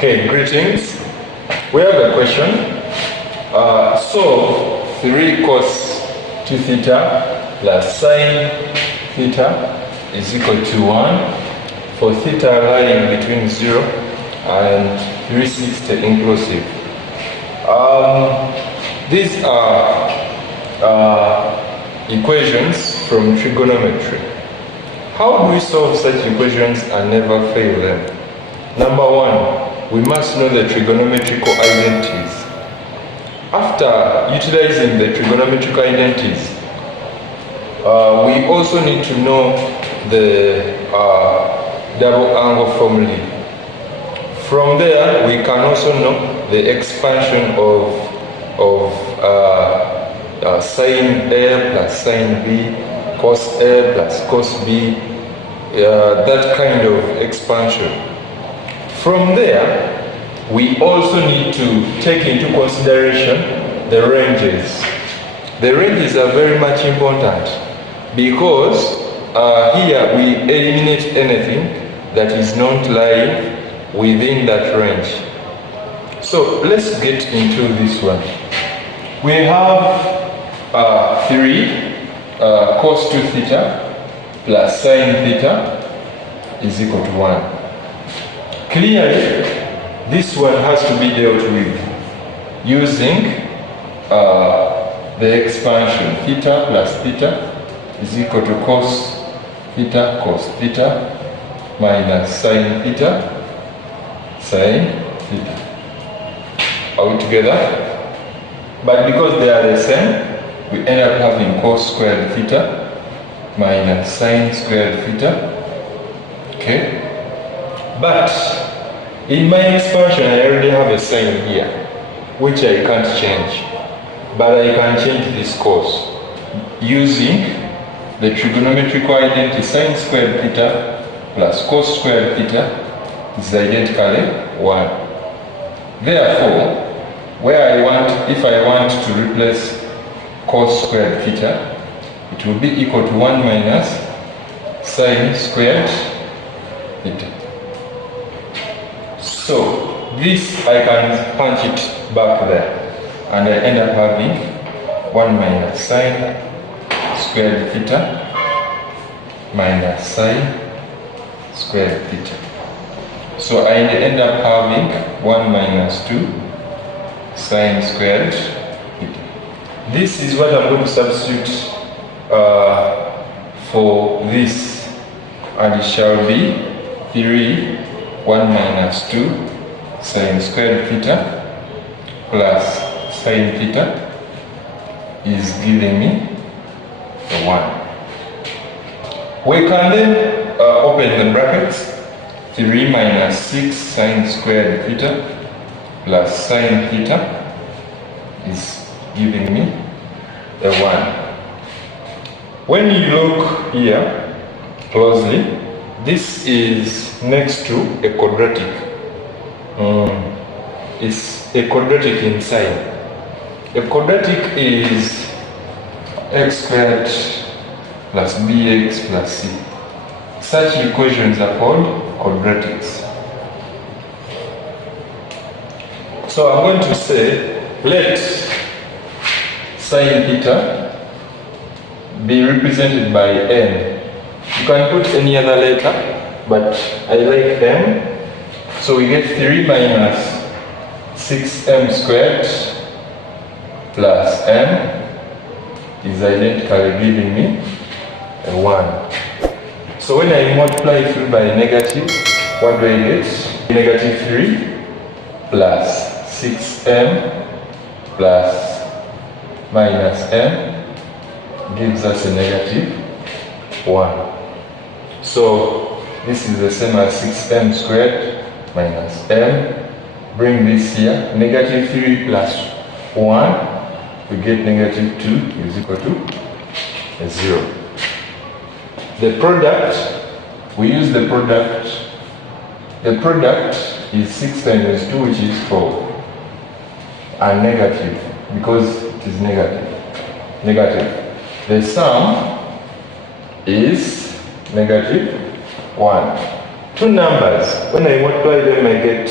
Okay, greetings. We have a question. So 3 cos 2 theta plus sine theta is equal to 1 for theta lying between 0 and 360 inclusive. These are equations from trigonometry. How do we solve such equations and never fail them? Number 1, we must know the trigonometrical identities. After utilizing the trigonometrical identities, we also need to know the double angle formulae. From there, we can also know the expansion of sin A plus sin B, cos A plus cos B, that kind of expansion. From there, we also need to take into consideration the ranges. The ranges are very much important because here we eliminate anything that is not lying within that range. So let's get into this one. We have 3 cos 2 theta plus sine theta is equal to 1. Clearly, this one has to be dealt with using the expansion. Theta plus theta is equal to cos theta minus sine theta all together. But because they are the same, we end up having cos squared theta minus sine squared theta. Okay? But in my expansion, I already have a sign here, which I can't change. But I can change this cos using the trigonometrical identity. Sine squared theta plus cos squared theta is identically 1. Therefore, if I want to replace cos squared theta, it will be equal to 1 minus sine squared theta. So this I can punch it back there, and I end up having 1 minus sine squared theta minus sine squared theta. So I end up having 1 minus 2 sine squared theta. This is what I'm going to substitute for this, and it shall be 1 minus 2 sine squared theta plus sine theta is giving me a 1. We can then open the brackets. 3 minus 6 sine squared theta plus sine theta is giving me a 1. When you look here closely, this is next to a quadratic. It's a quadratic in sign. A quadratic is x squared plus bx plus c. Such equations are called quadratics. So I'm going to say, let sine theta be represented by n. You can put any other letter, but I like m. So we get 3 minus 6m squared plus m is identically giving me a 1. So when I multiply through by negative, what do I get? Negative 3 plus 6m plus minus m gives us a negative 1. So this is the same as 6m squared minus m. Bring this here. Negative 3 plus 1, we get negative 2 is equal to a 0. The product, we use the product. The product is 6 times 2, which is 4. And negative, because it is negative. The sum is negative 1. Two numbers, when I multiply them, I get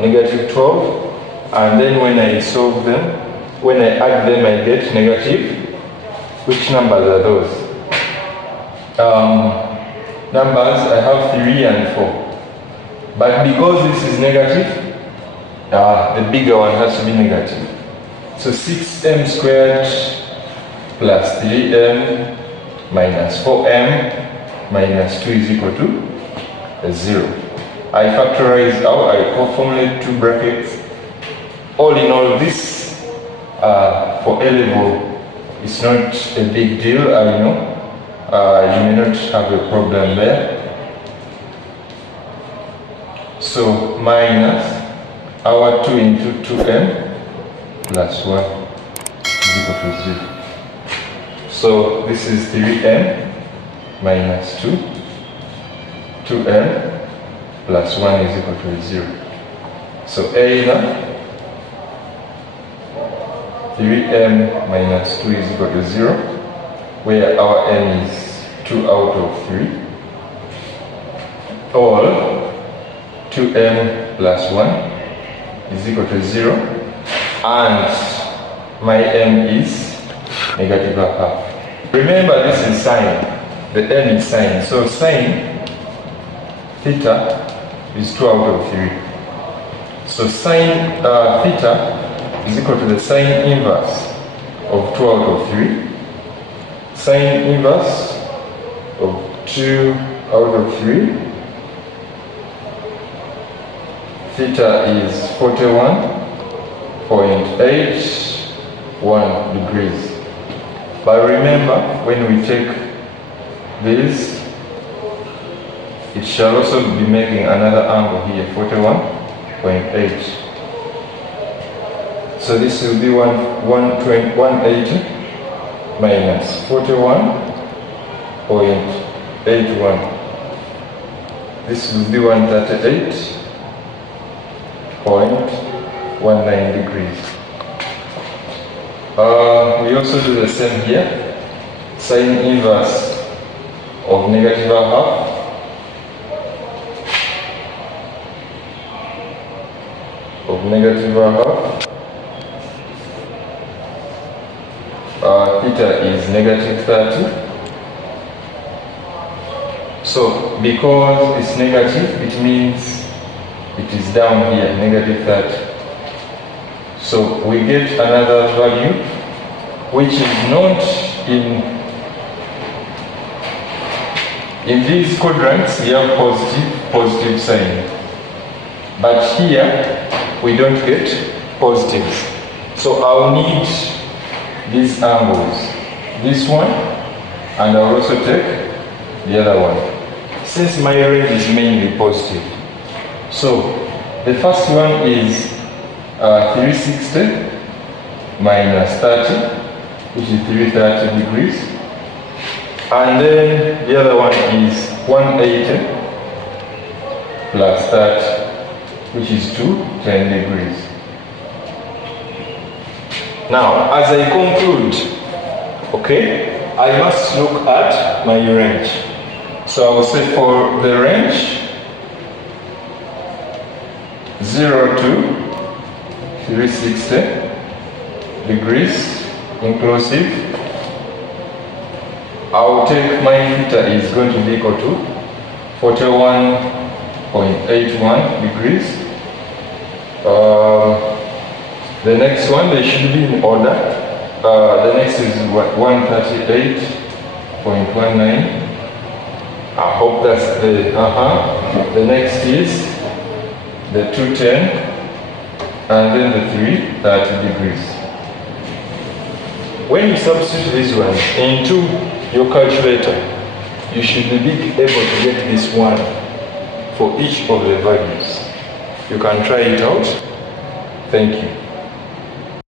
negative 12, and then when I solve them, when I add them, I get negative. Which numbers are those? Numbers, I have 3 and 4. But because this is negative, the bigger one has to be negative. So 6m squared plus 3m minus 4m minus 2 is equal to 0. I factorize out, I formulate 2 brackets. All in all, this for A level is not a big deal, I know. You may not have a problem there. So minus our 2 into 2m plus 1 is equal to 0. So this is 3m minus 2, 2m plus 1 is equal to 0. So either 3m minus 2 is equal to 0, where our m is 2 out of 3, or 2m plus 1 is equal to 0, and my m is negative half. Remember, this is sine, the n is sine, so sine theta is 2 out of 3. So sine theta is equal to the sine inverse of 2 out of 3. Sine inverse of 2 out of 3. Theta is 41.81 degrees. But remember, when we take this, it shall also be making another angle here, 41.8. So this will be 180 minus 41.81. This will be 138.19 degrees. We also do the same here. Sine inverse of negative half theta is negative 30. So because it's negative, it means it is down here, negative 30. So we get another value which is not in these quadrants. You have positive sign, but here we don't get positives. So I'll need these angles, this one, and I'll also take the other one, since my range is mainly positive. So the first one is 360 minus 30, which is 330 degrees, and then the other one is 180 plus 30, which is 210 degrees. Now, as I conclude, okay, I must look at my range. So I will say for the range 0 to 360 degrees inclusive, I will take my theta is going to be equal to 41.81 degrees. The next one, they should be in order. The next is what, 138.19. I hope that's the The next is the 210, and then the 330 degrees. When you substitute these ones into your calculator, you should be able to get this one for each of the values. You can try it out. Thank you.